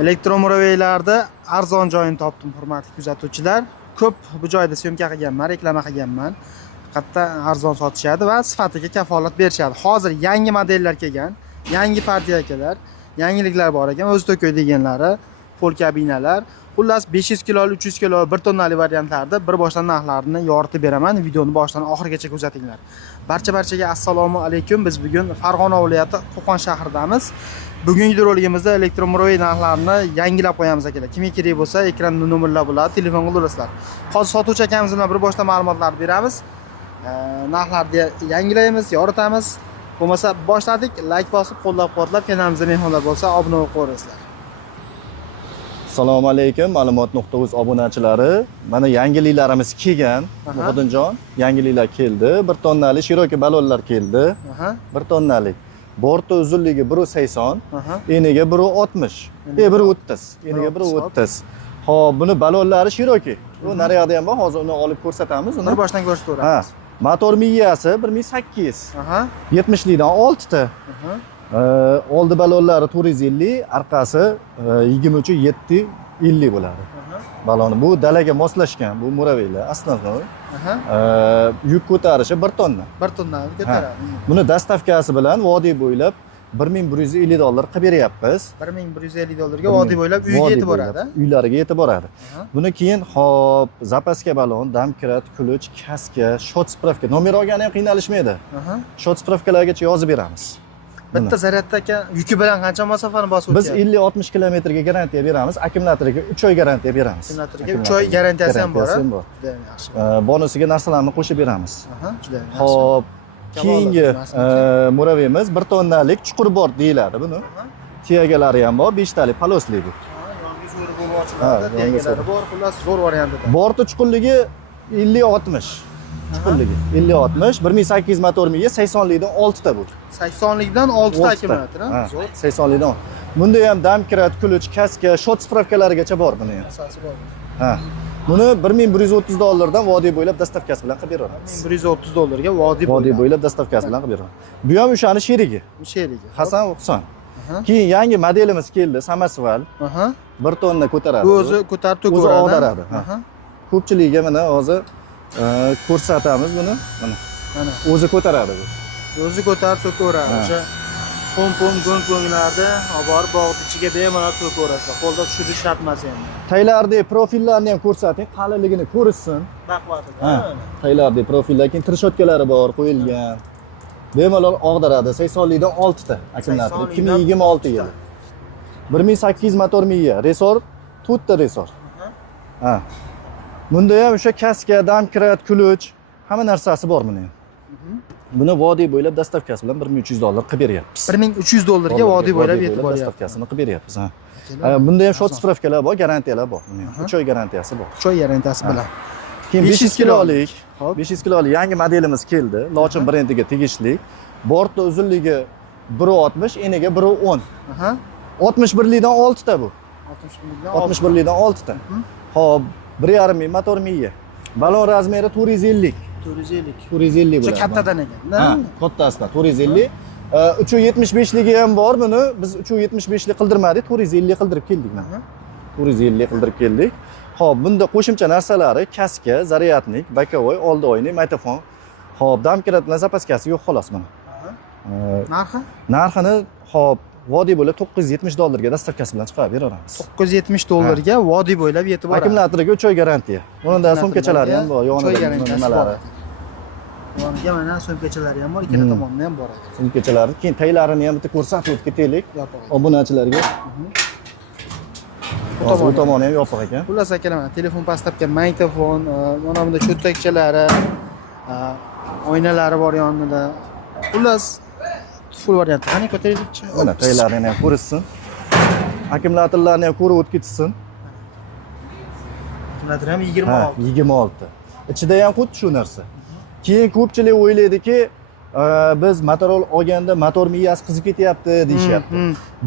Elektromobillarda arzon joyini topdim, hurmatli kuzatuvchilar. Ko'p bu joyda syomka qilganman, reklama qilganman. Haqiqatdan arzon sotishadi va sifatiga kafolat berishadi. Hozir yangi modellar kelgan, yangi partiyalar, yangiliklar bor ekan. O'z to'koy deganlari, pol kabinalar. Xullas 500 kilo, 300 kilo, 1 tonnali variantlarda bir boshdan narxlarini yoritib beraman. Videoni boshidan oxirigacha kuzatinglar. Barchaga assalomu alaykum. Biz bugun Farg'ona viloyati Qo'qon shahridamiz. Bugungi roligimizda elektromobil narxlarini yangilab qo'yamiz akalar. Kimga kerak bo'lsa, ekranda nomerlar bo'ladi, telefonga ulasizlar. Hozir sotuvchi akamiz bilan bir boshdan ma'lumotlar beramiz. Narxlarni yangilaymiz, yoritamiz. Bo'lmasa boshladik, like bosib, qo'llab-quvvatlab, kanalimizga mehmonlar bo'lsa, obuna bo'lib qo'yasizlar. Assalomu alaykum, ma'lumot.uz obunachilari. Mana yangiliklarimiz kelgan. Muxodinjon, yangiliklar keldi. 1 tonnali Cherokee balonlar keldi. 1 tonnalik. Borti uzunligi 1.80, eniga 1.60, 1.30, eniga 1.30. Xo'p, buni balonlari Cherokee. Bu naryoqda ham bor, hozir uni olib ko'rsatamiz. Uni bir boshdan ko'rsataveramiz. Motor miyasi 1800. 70 likdan 6 ta. Oldi balonlari 450, orqasi 23.750 bo'ladi. Baloni bu dalaga moslashgan, bu muraviylar asnoviy. Yuk ko'tarishi 1 tonna. 1 tonna ko'taradi. Buni dastavkasi bilan vodiy bo'ylab $1150 qilib beryapmiz. $1150 ga vodiy bo'ylab uyga yetib boradi. Uylariga yetib boradi. Buni keyin hop, zapaska balon, damkrat, kulich, kaska, shot spravka. Nomer olgani ham qiynalishmaydi. Shot spravkalargacha yozib beramiz. Bitta zaryadda aka yuki bilan qancha masofani bosib o'tadi? Biz 50-60 kilometrga garantiya beramiz, akkumulyatoriga 3 oy garantiya beramiz. Akkumulyatoriga 3 oy garantiyasi ham bor. Juda ham yaxshi. Bonusiga narsalarni qo'shib beramiz. Juda ham yaxshi. Hop, keyingi muraviyimiz 1 tonnalik chuqur bort deyiladi buni. Tiyagalari ham bor, 5 talik polosli bu. Yongi zo'ri bo'lib ochiladi, tiyagalari bor, xullas zo'r variantida. Borti chuqurligi 50-60. Chuqurligi 50-60, 1800 motor miya, 80 likdan 6 ta bu. 80 likdan 6 ta akkumulyator, zo'r. 80 likdan. Bunda ham damkrat, kulich, kaska, shot spravkalarigacha bor buni ham. Asosi bor. Buni $1130 dan vodiy bo'ylab dastavkasi bilan qilib beramiz. $1130 ga vodiy bo'ylab dastavkasi bilan qilib beramiz. Bu ham o'shani sherigi. Sherigi. Hasan Husan. Keyin yangi modelimiz keldi, Samasval. 1 tonna ko'taradi. O'zi ko'tarib to'kadi. O'zi ag'daradi. Ko'pchiligiga mana hozir ko'rsatamiz buni. Mana. O'zi ko'taradi bu. O'zi ko'tarib to'kaveradi. O'sha pom-pom go'ng-go'nglarda olib borib bog'ning ichiga bemalol to'kaverasizlar. Qo'lda tushirish shart emas endi. Taylardagi profillarni ham ko'rsating, qalinligini ko'rishsin. Baquvvatida. Taylardagi profillar, keyin tirshotkalari bor, qo'yilgan. Bemalol ag'daradi. 80 likdan 6 ta akkumulyator, 2026 yil. 1800 motor miya, resor, 4 ta resor. Bunda ham o'sha kaska, damkrat, kulich, hamma narsasi bor buni ham. Buni vodiy bo'ylab dastavkasi bilan $1300 qilib beryapmiz. $1300 ga vodiy bo'ylab yetib boryapti. Dastavkasini qilib beryapmiz. Bunda ham shot spravkalar bor, garantiyalar bor. 3 oy garantiyasi bor. 3 oy garantiyasi bilan. Keyin 500 kilolik, 500 kilolik yangi modelimiz keldi. Lochin brendiga tegishli. Borti uzunligi 1.60, eniga 1.10. 61 likdan 6 ta bu. 61 likdan 6 ta. Xo'p, 1.5 ming motor miya. Balon razmeri 450. 450 bo'ladi. O'sha kattadan ekan. Kattasidan 450. 375 ligi ham bor buni. Biz 375 lik qildirmadik, 450 qildirib keldik mana. 450 qildirib keldik. Xo'p, bunda qo'shimcha narsalari kaska, zaryadnik, bokovoy, oldi oyni, magnitofon. Xo'p, damkrat bilan zapaskasi yo'q xolos mana. Narxi? Narxini xo'p, vodiy bo'ylab $970 ga dastavkasi bilan chiqarib beramiz. $970 ga vodiy bo'ylab yetib boradi. Akkumulyatoriga 3 oy garantiya. Bunda sumkachalari ham bor, yonida nimalari. Yoniga mana sumkachalari ham bor, ikkala tomonda ham bor ekan. Sumkachalari, keyin taylarini ham bitta ko'rsatib o'tib ketaylik. Obunachilarga. Bu tomoni ham yopiq ekan. Xullas akalar, mana telefon pastapga magnitofon, mana bunda cho'ttakchalari, oynalari bor yonida. Xullas full variant. Qani ko'taraylik-chi. Mana taylarini ham ko'rishsin. Akkumulyatorlarni ham ko'rib o'tkitsin. Akkumulyator ham 26. 26. Ichida ham xuddi shu narsa. Keyin ko'pchilik o'ylaydiki, biz Motorola olganda motor miyasi qizib ketyapti deyishyapti.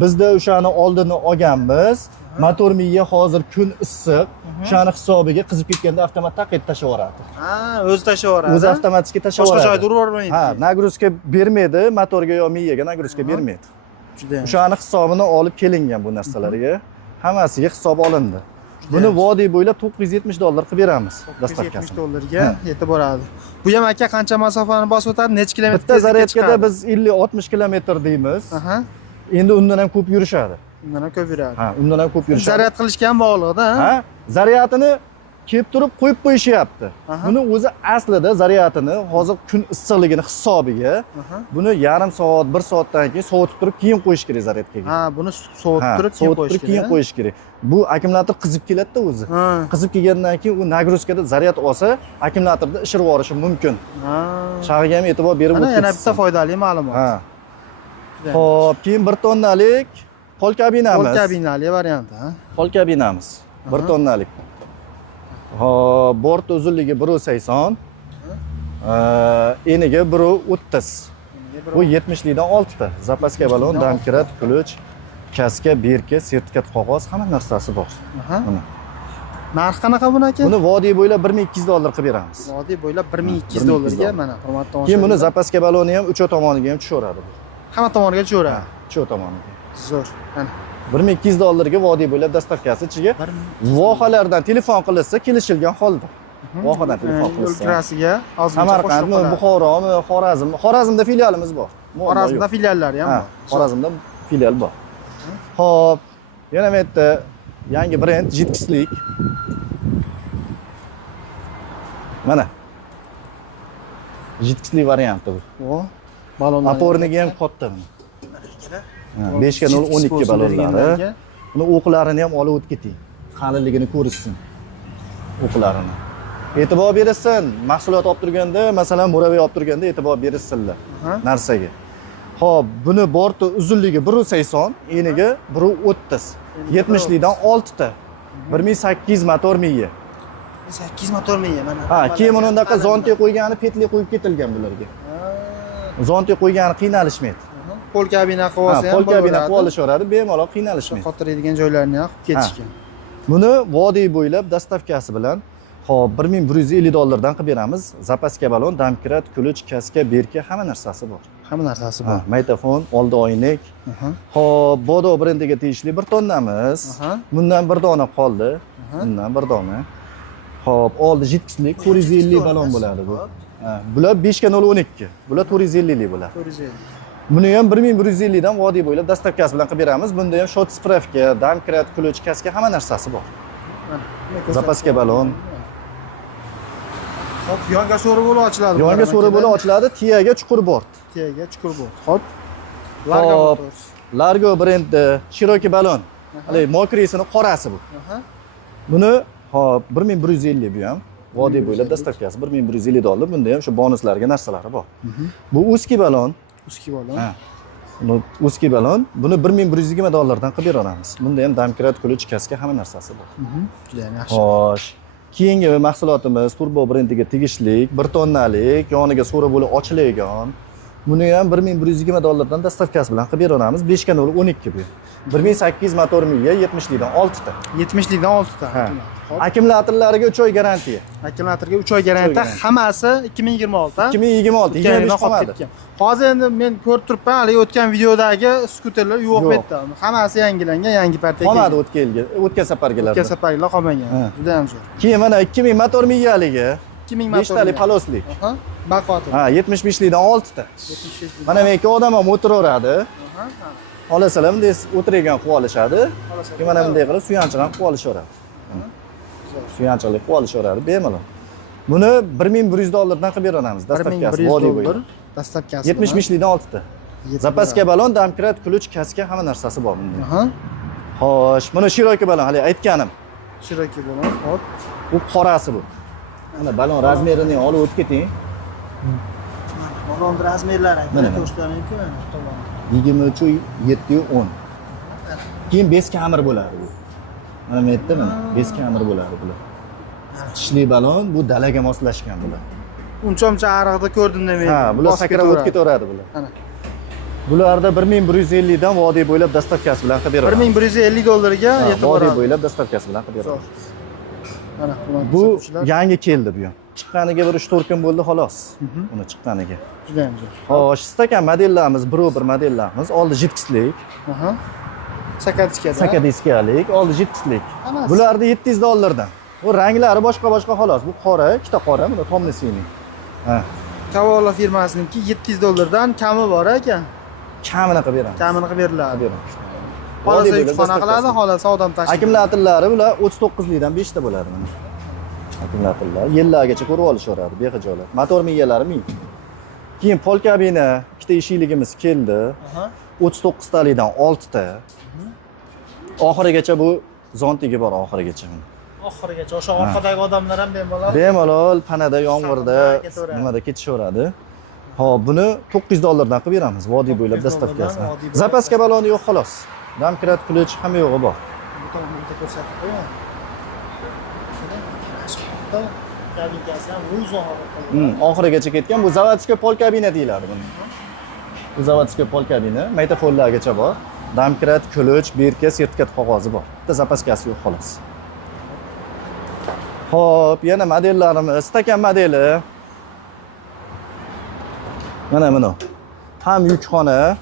Bizda o'shani oldini olganmiz. Motor miya hozir kun issiq, o'shani hisobiga qizib ketganda avtomat taqib tashaveradi. O'zi tashaveradi. O'zi avtomatik tashaveradi. Boshqa joyda urib nagruzka bermaydi, motorga yo miyaga nagruzka bermaydi. O'shani hisobini olib kelingan bu narsalarga. hammasiga hisob olindi. Buni vodiy bo'ylab $970 qilib beramiz. $970 yetib boradi. Bu ham aka qancha masofani bosib o'tadi? Necha kilometr Bitta zaryadkada biz 50-60 kilometr deymiz. Aha. Endi undan ham ko'p yurishadi. Undan ham ko'p yuradi. Ha, undan ham ko'p yurishadi. Zaryad qilishga ham bog'liqda, ha? Zaryadini kelib turib qo'yib qo'yishyapti. Buni o'zi aslida zaryadini hozir kun issiqligini hisobiga buni yarim soat, 1 soatdan keyin sovutib turib keyin qo'yish kerak zaryadkaga. Ha, buni sovutib turib keyin qo'yish kerak. Bu akkumulyator qizib keladi-da o'zi. Qizib kelgandan keyin u nagruzkada zaryad olsa, akkumulyatorda ishirib yuborishi mumkin. Shag'iga ham e'tibor berib o'tib. Yana bitta foydali ma'lumot. Ha. Xo'p, keyin 1 tonnalik pol kabinamiz. Pol kabinali varianti, ha. Pol kabinamiz 1 tonnalik. Hop, bort uzunligi 1.80, eniga 1.30. Bu 70likdan 6 ta. Zapaska balon, damkirat, ключ, kaska, birka, sertifikat qog'oz, hamma narsasi bor. Mana. Narxi qanaqa buni aka? Buni vodiy bo'ylab $1200 qilib beramiz. Vodiy bo'ylab $1200 ga mana, hurmatli tomoshabinlar. Keyin buni zapaska baloni ham uch tomoniga ham tushaveradi bu. Hamma tomoniga tushaveradi. Uch tomoniga. Zo'r. Mana. $1200 ga vodiy bo'ylab dastavkasi ichiga vohalardan telefon qilinsa kelishilgan holda. Vohadan telefon qilinsa. Yo'l kirasiga ozgina Samarqandmi, Buxoromi, Xorazm. Xorazmda filialimiz bor. Xorazmda filiallari ham bor. Xorazmda filial bor. Xo'p, yana bu yerda yangi brend Jitkislik. Mana. Jitkislik varianti bu. O, balonlar. Aporniga ham katta buni. 5x012 balonlari. Buni o'qlarini ham olib o'tib keting. Qalinligini ko'rishsin. O'qlarini. E'tibor berilsin. Mahsulot olib turganda, masalan, murabiy olib turganda e'tibor berilsinlar narsaga. Xo'p, buni borti uzunligi 1.80, eniga 1.30. 70likdan 6 ta. 1800 motor miya. 8 motor miya mana. Ha, keyin bundaqa zonti qo'ygani, petli qo'yib ketilgan bularga. Zonti qo'ygani qiynalishmaydi. Pol kabina qilib olsa ham pol kabina qilib olishaveradi, bemalol qiynalishmaydi. Xotiradigan joylarini ham qilib ketishgan. Buni vodiy bo'ylab dastavkasi bilan hop $1150 dan qilib beramiz. Zapaska balon, damkirat, ключ, kaska, birka, hamma narsasi bor. Hamma narsasi bor. Magnitofon, oldi oynak. Hop, Bodo brendiga tegishli 1 tonnamiz. Bundan 1 dona qoldi. Bundan 1 dona. Hop, oldi jitkislik 450 balon bo'ladi bu. Bular 5x012. Bular 450lik bo'ladi. 450. Buni ham 1150 dan vodiy bo'ylab dastavkasi bilan qilib beramiz. Bunda ham shot spravka, damkirat, ключ, kaska, hamma narsasi bor. Zapaska balon. Hop, yonga so'ri bo'lib ochiladi. Yonga so'ri bo'lib ochiladi, tiyaga chuqur bort. Tiyaga chuqur bort. Hop. Largo motors. Largo brendi Cherokee balon. Hali mokrisini qorasi bu. Buni hop 1150 bu ham. Vodiy bo'ylab dastavkasi $1150. Bunda ham shu bonuslarga narsalari bor. Bu uski balon. Uski balon. Ha. Buni uski balon. Buni $1120 dan qilib beramiz. Bunda ham damkirat, ключ, kaska, hamma narsasi bor. Juda ham yaxshi. Xo'sh. Keyingi mahsulotimiz Turbo brendiga tegishli 1 tonnalik, yoniga so'ri bo'lib ochilgan. Buni ham $1120 dan dastavkasi bilan qilib beramiz. 5x012 bu. 1800 motor miya, 70likdan 6 ta. 70likdan 6 ta. Akkumulyatorlariga 3 oy garantiya. Akkumulyatorga 3 oy garantiya, hammasi 2026. 2026, 25 qolmadi. Hozir endi men ko'rib turibman, hali o'tgan videodagi skuterlar yo'q bu yerda. Hammasi yangilangan, yangi partiyaga. Qolmadi o'tgan safargilar. O'tgan safargilar qolmagan. Juda ham zo'r. Keyin mana 2000 motor miyaligi. 2000 motor. 5 talik paloslik. Baqoti. Ha, 75likdan 6 ta. 75. Mana men ikki odam ham o'tiraveradi. Olasalar bunday o'tirgan qilib olishadi. Keyin mana bunday qilib suyanchiq ham qilib olishaveradi. Suyanchiqlik qilib olishaveradi bemalol. Buni $1100 dan qilib beramiz dastavkasi vodiy bo'ylab. Dastavkasi. 75likdan 6 ta. Zapaska balon, damkirat, ключ, kaska, hamma narsasi bor bunda. Xo'sh, buni Cherokee balon hali aytganim. Cherokee balon, hop. Bu qorasi bu. Mana balon razmerini olib o'tib keting. Balon razmerlari aytib 23.710. Keyin bez kamir bo'ladi bu. Mana bu yerda mana bez kamir bo'ladi bular. Tishli balon, bu dalaga moslashgan bular. Uncha ariqda ko'rdim demaydi. Ha, bular sakrab o'tib ketaveradi bular. Mana. Bularda 1150 dan vodiy bo'ylab dastavkasi bilan qilib beramiz. $1150 ga yetib boradi. Vodiy bo'ylab dastavkasi bilan qilib beramiz. Mana bu yangi keldi bu ham. Chiqqaniga bir 3-4 kun bo'ldi xolos. Uni chiqqaniga. Juda ham zo'r. Xo'sh, stakan modellarimiz, bir modellarimiz, oldi jitkislik. Sakadiskada. sakadiskalik, oldi jittislik. Hammasi. Bularni 700 dollardan. Bu ranglari boshqa xolos. Bu qora, ikkita qora, buni tomni siyning. Ha, Kavola firmasiniki 700 dollardan kami bor ekan. kamini qilib beramiz. Kamini qilib beriladi. beramiz. Xolasa Vodiy 2 xona bo'ylab qiladi, dastakasi. xolasa odam tashlaydi. Akkumulyatorlari bular 39 likdan 5 ta bo'ladi mana. Akkumulyatorlar yillargacha ko'rib olishaveradi, bexijolat. Motor miyalari 1000. Keyin pol kabina, ikkita eshikligimiz keldi. Aha. 39 talikdan 6 ta. Oxirigacha bu zontigi bor oxirigacha. Oxirigacha o'sha orqadagi odamlar ham bemalol. Bemalol panada, yomg'irda, Shamda ketaveradi. nimada ketishaveradi. Hop, buni 900 dollardan qilib beramiz. Vodiy bo'ylab 900 dastavkasi. dollardan vodiy bo'ylab Zapaska baloni yo'q xolos. Damkrat, kulich hamma yo'g'i bor. Bu tomonda ko'rsatib qo'yaman. Kabinasi ham uzun holatda. Oxirigacha ketgan. Bu zavodskiy pol kabina deyiladi buni. Bu zavodskiy pol kabina, maytafonlargacha bor. Damkrat, kulich, birka, sertifikat qog'ozi bor. Bitta zapaskasi yo'q xolos. Hop, yana modellarimiz, stakan modeli. Mana buni. Ham yukxona,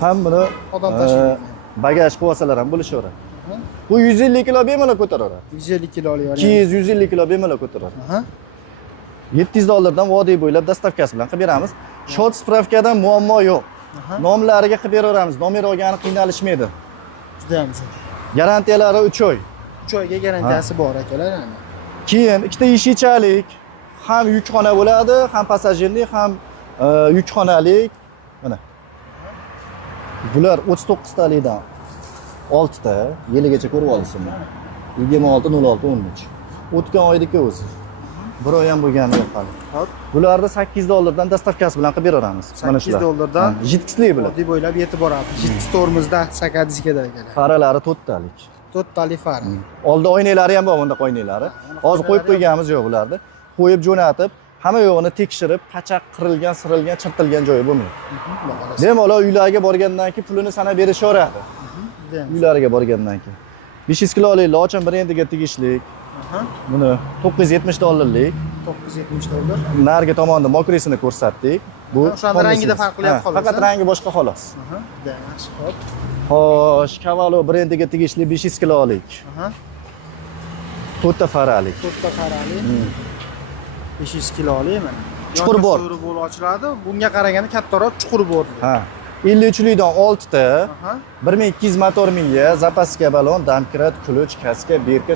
ham buni Odam tashlaydi. bagaj quvasalar ham bo'lishaveradi. Bu 150 kilo bemalol ko'taraveradi. 150 kiloli var. 200-150 kilo bemalol ko'taradi. Aha. 700 dollardan vodiy bo'ylab dastavkasi bilan qilib beramiz. Shot spravkadan muammo yo'q. Aha. Nomlariga qilib beraveramiz. Nomer olgani qiynalishmaydi. Juda ham zo'r. Garantiyalari 3 oy. 3 oyga garantiyasi bor akalar yani. Keyin ikkita eshikchalik, ham yukxona bo'ladi, ham passajirlik, ham yukxonalik. Mana. Bular 39 talikdan 6 ta, yiligacha ko'rib olsin. 26.06.13. O'tgan oydagi o'zi. Bir oy ham bo'lgani yo'q hali. Hop. Bularni 8 dollardan dastavkasi bilan qilib beraveramiz. Mana 8 shular. dollardan Jitkisli bular. vodiy bo'ylab yetib boradi. Jitkis tormozda sakadiskada akalar. Faralari 4 talik. 4 tali fara. Oldi oynalari ham bor, bunda oynalari. Hozir qo'yib qo'yganimiz yo'q bularni. Qo'yib jo'natib, hamma yo'g'ini tekshirib, pachaq qirilgan, sirilgan, chirtilgan joyi bo'lmaydi. Bemalol uylarga borgandan keyin pulini sanab berishaveradi. Uylariga borgandan keyin. 500 kilolik lochin brendiga tegishli. Aha. Buni 970 dollarlik. 970 dollar. Narigi tomonda mokresini ko'rsatdik. Bu O'shanda rangida farq qilyapti xolos. Faqat rangi boshqa xolos. Aha. Juda yaxshi. Hop. Xo'sh, Cavallo brendiga tegishli 500 kilolik. Aha. 4 ta faralik. 4 ta farali. 500 kiloli mana. Chuqur bor. Suvri bo'lib ochiladi. Bunga qaraganda kattaroq chuqur bor. Ha. 53likdan 6 ta. Aha. 1200 motor miya, zapaska balon, damkrat, kulich, kaska, birka,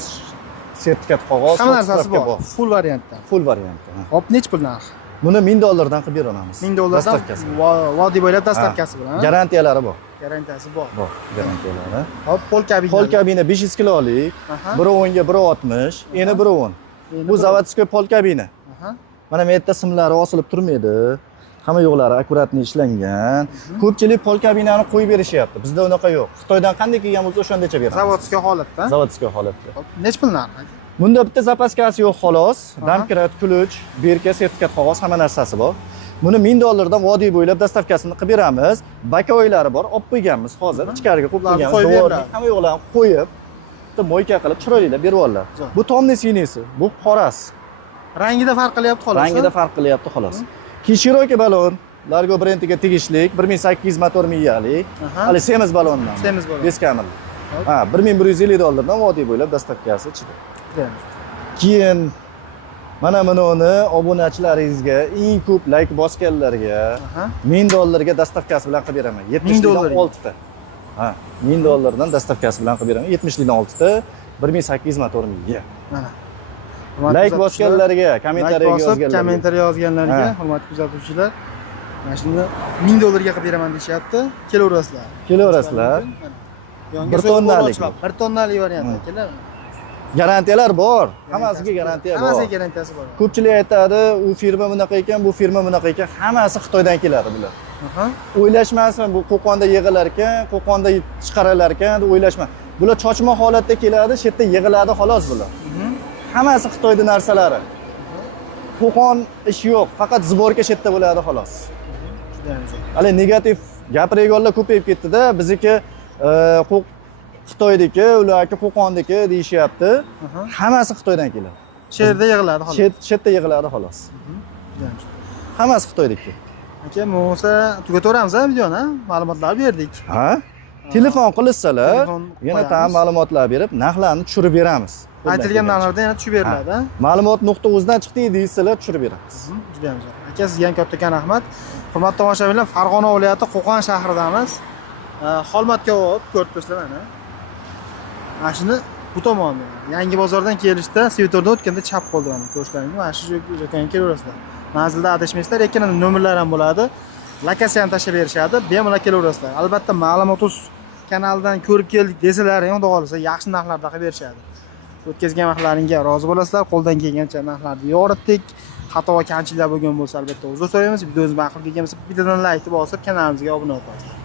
sertifikat qog'oz, Hamma narsasi spravka bor. Full variantda. Full variantda. Hop, nech pul narxi? Buni 1000 dollardan qilib beraveramiz. 1000 dollardan Dastavkasi. vodiy bo'ylab dastavkasi bilan. Garantiyalari bor. Garantiyasi bor. Bor, garantiyalari. Hop, pol kabina. Pol kabina 500 kilolik, Aha. biri 10 ga, biri 60, eni biri 10. Endi Bu bir- zavodskiy pol kabina. Aha. Mana bu yerda simlari osilib turmaydi. Hamma yo'qlari akkuratni ishlangan. Ko'pchilik pol kabinani qo'yib berishyapti. Bizda unaqa yo'q. Xitoydan qanday kelgan bo'lsa o'shandacha beramiz. Zavodskiy holatda. Zavodskiy holatda. Hop, nech pul narxi? Bunda bitta zapaskasi yo'q xolos. Damkrat, kulich, birka, sertifikat qog'oz hamma narsasi bor. Buni 1000 dollardan vodiy bo'ylab dastavkasini qilib beramiz. Bakaoylari bor, olib qo'yganmiz hozir. Ichkariga qo'yib Ularni qo'yganmiz. qo'yib Devorni beriladi. hamma yo'qlarni qo'yib, bitta moyka qilib chiroylilab berib oldilar. Zo'r. Bu tomni sinisi, bu qorasi. Rangida farq qilyapti xolos. Rangida farq qilyapti xolos. Kishiroki balon, Largo brendiga tegishli 1800 motor miyali. Aha. Hali semiz balondan. Semiz balon. Beskamil. Hop. Ha, 1150 dollardan vodiy bo'ylab dastavkasi ichida. Keyin mana buni obunachilaringizga eng ko'p like bosganlarga Aha. 1000 dollarga dastavkasi bilan qilib beraman. 70 dollarga? dan 6 ta. Ha, 1000 dollardan dastavkasi bilan qilib beraman. 70 dan 6 ta, 1800 motor miya. Mana. Like bosganlarga, kommentariyaga bosib, yozganlarga. kommentariya yozganlarga, Ha. hurmatli kuzatuvchilar, mana shuni 1000 dollarga qilib beraman deyapti. Kelaverasizlar. Kelaverasizlar. Bir tonnalik. 1 tonnalik variant akalar. Garantiyalar bor. Hammasiga garantiya bor. Hammasiga garantiyasi bor. Ko'pchilik aytadi, u firma bunaqa ekan, bu firma bunaqa ekan. Hammasi Xitoydan keladi bular. Aha. O'ylashmasman, bu Qo'qonda yig'ilar ekan, Qo'qonda chiqarilar ekan deb o'ylashma. Bular chochma holatda keladi, shu yerda yig'iladi xolos bular. Hammasi Xitoyda narsalari. Qo'qon ish yo'q, faqat zborka shu yerda bo'ladi xolos. Juda ham zo'r. Hali negativ gapirganlar ko'payib ketdi-da, bizniki Xitoydagi, ularga Qo'qondagi deyishyapti. Hammasi Xitoydan keladi. Shu yerda yig'iladi xolos. Shu yerda yig'iladi xolos. Juda ham zo'r. Hammasi Xitoydagi. Aka, bo'lsa tugataveramiz videoni, ma'lumotlar berdik. Ha? Telefon qilsalar, Telefon yana qo'yamiz. tam ma'lumotlar berib, narxlarni tushirib beramiz. Aytilgan narxlarda yana tushib beriladi. Ma'lumot.uzdan chiqdi deysalar, tushirib beramiz. Juda ham zo'r. Aka sizga ham kattakon rahmat. Hurmatli tomoshabinlar, Farg'ona viloyati Qo'qon shahridamiz. Xolmatga olib ko'rib turibsizlar mana. Mana shuni bu tomonda. Yangi bozordan kelishda Svetordan o'tganda chap qoldi mana ko'rishlaringiz. Mana shu joyga kelaverasizlar. Manzilda adashmaysizlar, ekranida nomerlar ham bo'ladi. Lokatsiyani tashlab berishadi, bemalol kelaverasizlar. Albatta, Ma'lumot.uz kanalidan ko'rib keldik desalar, ham xudo xolisa yaxshi narxlarda qilib berishadi. O'tkazgan vaqtlaringga rozi bo'lasizlar, qo'ldan kelgancha narxlarni yoritdik. Xato va kamchiliklar bo'lgan bo'lsa albatta uzr so'raymiz. Videomiz ma'qul kelgan bo'lsa bittadan like bosib kanalimizga obuna bo'lasizlar.